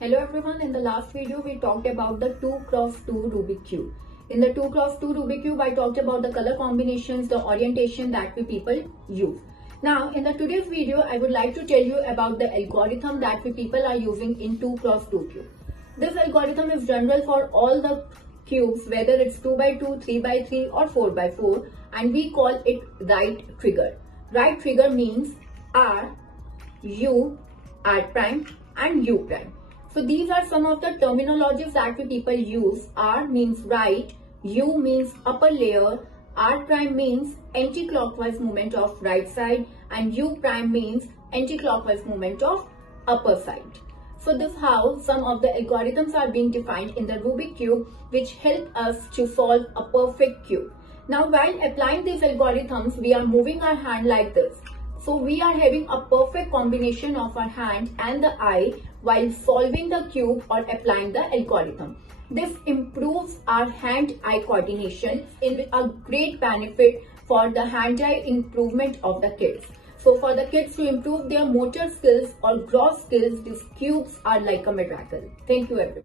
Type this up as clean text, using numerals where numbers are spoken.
Hello everyone, in the last video we talked about the 2x2 Rubik Cube. In the 2x2 Rubik Cube I talked about the color combinations, the orientation that we people use. Now in the today's video I would like to tell you about the algorithm that we people are using in 2x2 cube. This algorithm is general for all the cubes, whether it's 2x2, 3x3 or 4x4, and we call it right trigger. Right trigger means R, U, R prime and U prime. So these are some of the terminologies that we people use. R means right, U means upper layer, R prime means anti-clockwise movement of right side, and U prime means anti-clockwise movement of upper side. So this is how some of the algorithms are being defined in the Rubik cube, which help us to solve a perfect cube. Now while applying these algorithms, we are moving our hand like this. So we are having a perfect combination of our hand and the eye while solving the cube or applying the algorithm. This improves our hand-eye coordination in a great benefit for the hand-eye improvement of the kids. So for the kids to improve their motor skills or gross skills, these cubes are like a miracle. Thank you everyone.